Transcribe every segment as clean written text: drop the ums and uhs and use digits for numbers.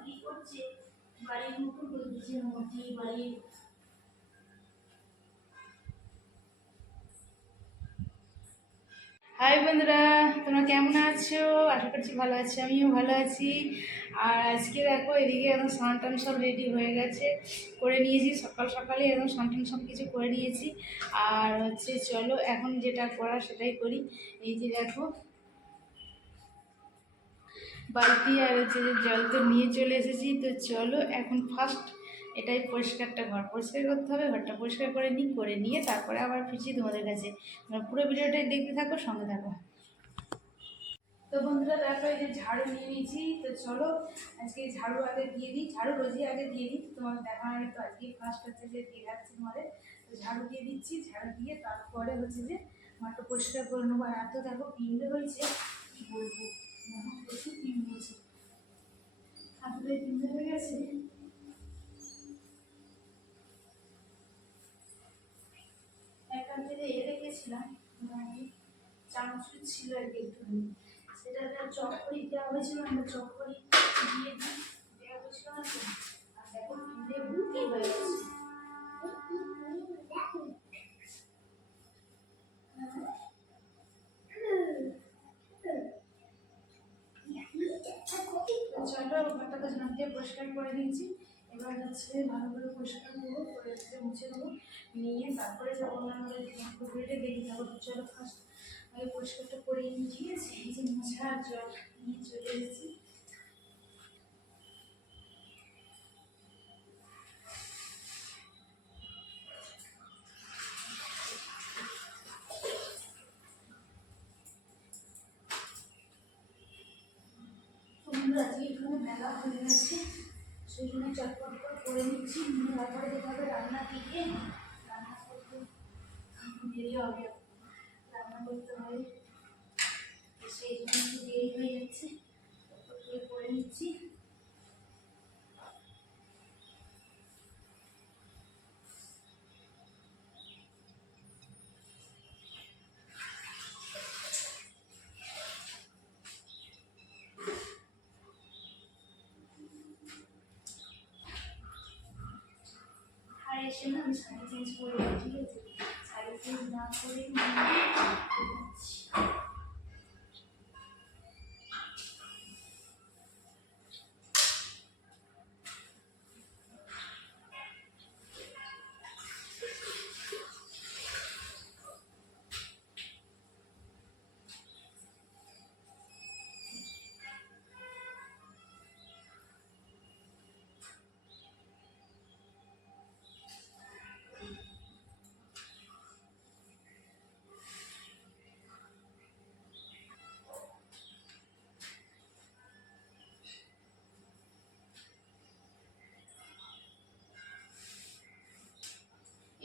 বাড়ি করছে, বাড়ির মতো করে দিচ্ছে মোটি বাড়ি। হাই বন্ধুরা, তোমরা কেমন আছো? আশা করছি ভালো আছি, আমিও ভালো আছি। আর আজকে দেখো এদিকে একদম স্নান টান সব রেডি হয়ে গেছে, করে নিয়েছি সকাল সকালে, একদম স্নান টান সব কিছু করে নিয়েছি। আর হচ্ছে চলো এখন যেটা করার সেটাই করি। এই যে দেখো বালতি আর হচ্ছে যে জল তো নিয়ে চলে এসেছি, তো চলো এখন ফার্স্ট এটাই পরিষ্কারটা ঘর পরিষ্কার করতে হবে। ঘরটা পরিষ্কার করে নিয়ে তারপরে আবার ফিরছি তোমাদের কাছে। পুরো ভিডিওটাই দেখতে থাকো, সঙ্গে থাকো। তো বন্ধুরা দেখো এই যে ঝাড়ু নিয়ে নিয়েছি, তো চলো আজকে ঝাড়ু আগে দিয়ে দিই। ঝাড়ু রোজই আগে দিয়ে দিই, তোমাদের দেখানো আগে তো আজকে ফার্স্ট হচ্ছে যে দিয়ে যাচ্ছি তোমাদের। তো ঝাড়ু দিয়ে দিচ্ছি, ঝাড়ু দিয়ে তারপরে হচ্ছে যে মাঠটা পরিষ্কার করে নেবো। আর এত দেখো পিঁমড়ে হয়েছে, কি বলবো, প্রচুর পিঁমড়ে হয়েছে, হাতে পিঁমড়ে হয়ে গেছে। একটা থেকে রেখেছিলাম, চামচ ছিল আর কি একটুখানি, সেটা চক্করি দেওয়া হয়েছিল, আমরা চক্করি দিয়ে দেওয়া হয়েছিল না তো। আর দেখো পিঁমড়ে ভর্তি হয়ে গেছে। চলো ঘরটাকে ঝাঁট দিয়ে পরিষ্কার করে দিয়েছি। এবার হচ্ছে ভালো করে পরিষ্কার করবো, করে হচ্ছে মুছে দেবো, নিয়ে তারপরে যাবো আমাদের পুকুরিতে দেখে যাবো। চলো ফার্স্ট আগে পরিষ্কারটা করে নিই, ঠিক আছে? এই যে মোছা জল নিয়ে চলে এসেছি। আজকে এখানে মেলা হয়ে গেছে, সেই জন্য চটপট করে নিচ্ছি, নিয়ে তারপরে যেতে হবে রান্না দিকে। রান্না করতে দেরি হবে, রান্না করতে হয়, সেই জন্য একটু দেরি হয়ে যাচ্ছে, করে নিচ্ছি। আর এসে না আমি শাড়ি চেঞ্জ করে দিই, ঠিক আছে? শাড়ি চেঞ্জ না করে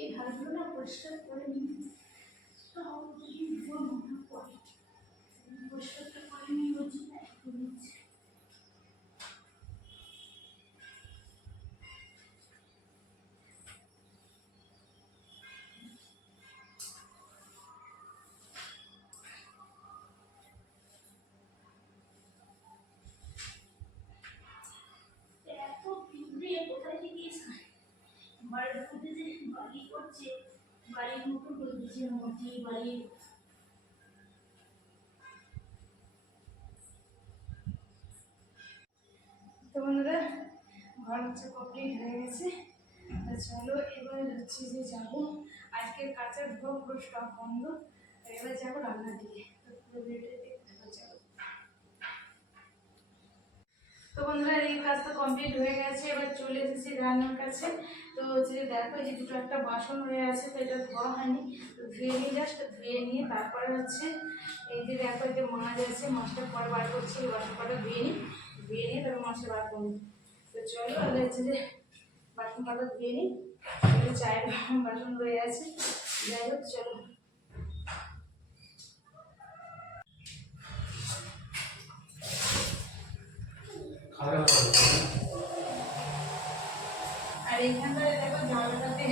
এই ভাতগুলো না পরিষ্কার করে নিই, তাও মনে পড়ে পরিষ্কারটা করে নিই, বলছি না একটু নিচ্ছে। এত পিঁপড়ে কোথায় থেকে ঘরের মধ্যে যে বাড়ি করছে, বাড়ির মতো করে দিচ্ছে মোটি বাড়ি। তো বন্ধুরা ঘর হচ্ছে কমপ্লিট হয়ে গেছে, চলো এবার হচ্ছে যে যাবো, আজকের কাঁচার ধোয়া পুরো স্টক বন্ধ, এবার যাবো রান্নার দিকে। তো বন্ধুরা এই কাজ তো কমপ্লিট হয়ে গেছে, এবার চলে এসেছি রান্নার কাছে। তো হচ্ছে দেখো এই যে দুটো একটা বাসন হয়ে আছে, তো এটা ধোয়া হয়নি, তো ধুয়ে নিই, জাস্ট ধুয়ে নিয়ে তারপরে হচ্ছে এই যে দেখো যে মাছ আছে, মাছটা পরে বার করছি, বাসন কটা ধুয়ে নিই, ধুয়ে নিয়ে তারপর মাছটা বার করবো। তো চলো আগে হচ্ছে যে বাসন কটা ধুয়ে নিই, চায়ের বাসন রয়ে আছে, যাই হোক চলো। আর এইখানটায় দেখো জানলাটাতে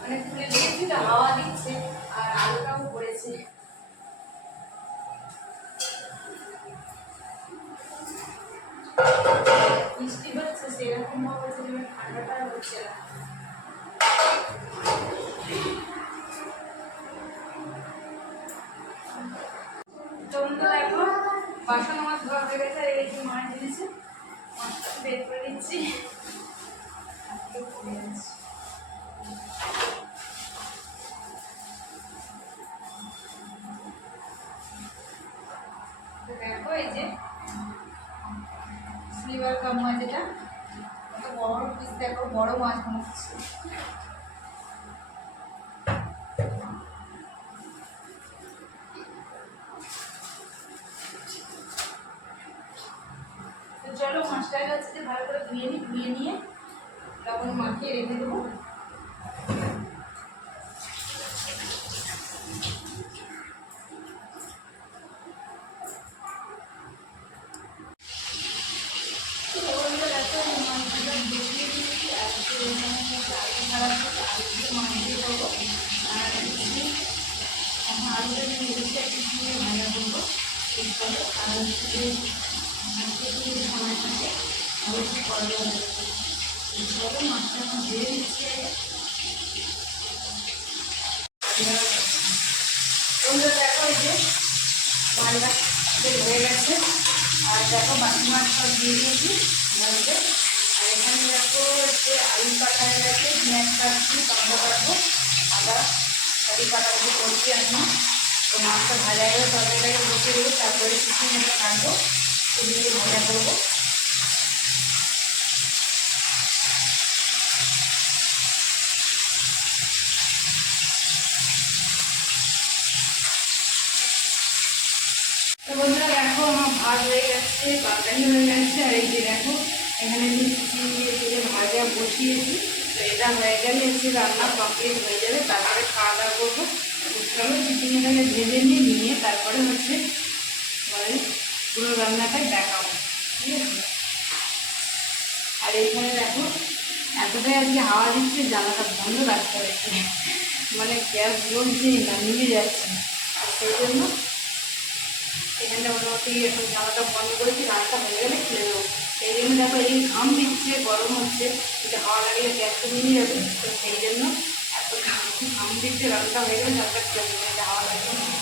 মানে খুলে দিয়েছি, তো হাওয়া দিচ্ছে আর আলোটাও পড়েছে। বৃষ্টি হলে ঠাকুমা বলছে যে ঠান্ডাটা হচ্ছে না। তোমরা দেখো বাসন আমার ধোয়া হয়ে গেছে, আর এই যে মাছ দিয়েছে মাছটা বের করে দিচ্ছি। দেখো এই যে স্লিভার কাপ মাছ, এটা বড় পিস, দেখো বড় মাছ মনে হচ্ছে। চলো মাছটাকে হচ্ছে যে ভালো করে ধুয়ে নিই, ধুয়ে নিয়ে লবণ মাখিয়ে রেখে দেবো। আলুটা নিয়ে এসেছি একটু দিয়ে ভাজা করবো, আর হচ্ছে সময় থাকে অবশ্যই করবো। চলো মাছটা এখন দিয়ে দিচ্ছি। তোমরা দেখো এই যে মাছটা হয়ে গেছে, আর দেখো বাকি মাছ সব দিয়ে দিয়েছি মাছটা। আর এখানে দেখো হচ্ছে আলু কাটা হয়ে গেছে, পেঁয়াজ কাটছি, টমেটো কাটবো, আদা কাটি কাটাকুটি করছি এখন। তো মাছটা ভাজা গেলে তরকারিটাকে বসিয়ে দেবো, তারপরে চিকেনটা কাটবো, এগুলো ভাজা করবো। তো বন্ধুরা দেখো আমার ভাত হয়ে গেছে, তরকারি হয়ে গেছে, আর এই যে দেখো এখানে আমি চিকেন দিয়ে তুলে ভাজা বসিয়েছি। তো এটা হয়ে গেলে হচ্ছে রান্না কমপ্লিট হয়ে যাবে, তারপরে খাওয়া দাওয়া করবো। চলো চিকেনটাকে ভেজে নিয়ে তারপরে হচ্ছে মানে পুরো রান্নাটাই দেখাবো, ঠিক আছে। আর এইখানে দেখো এতটাই আজকে হাওয়া দিচ্ছে, জানাটা বন্ধ রাখতে হয়েছে, মানে গ্যাস জ্বলছে না, নিভে যাচ্ছে। আর সেই জন্য এখানটা মোটামুটি এখন জানাটা বন্ধ করেছি, রান্নাটা হয়ে গেলে খুলে দেবো। সেই জন্য দেখো এই ঘাম দিচ্ছে, গরম হচ্ছে, এটা হাওয়া লাগলে গ্যাসটা নিয়ে যাবে। তো সেই জন্য এত ঘাম দিচ্ছে, রান্নাটা হয়ে গেলে জানটা খুলে দেবো, এটা হাওয়া লাগবে।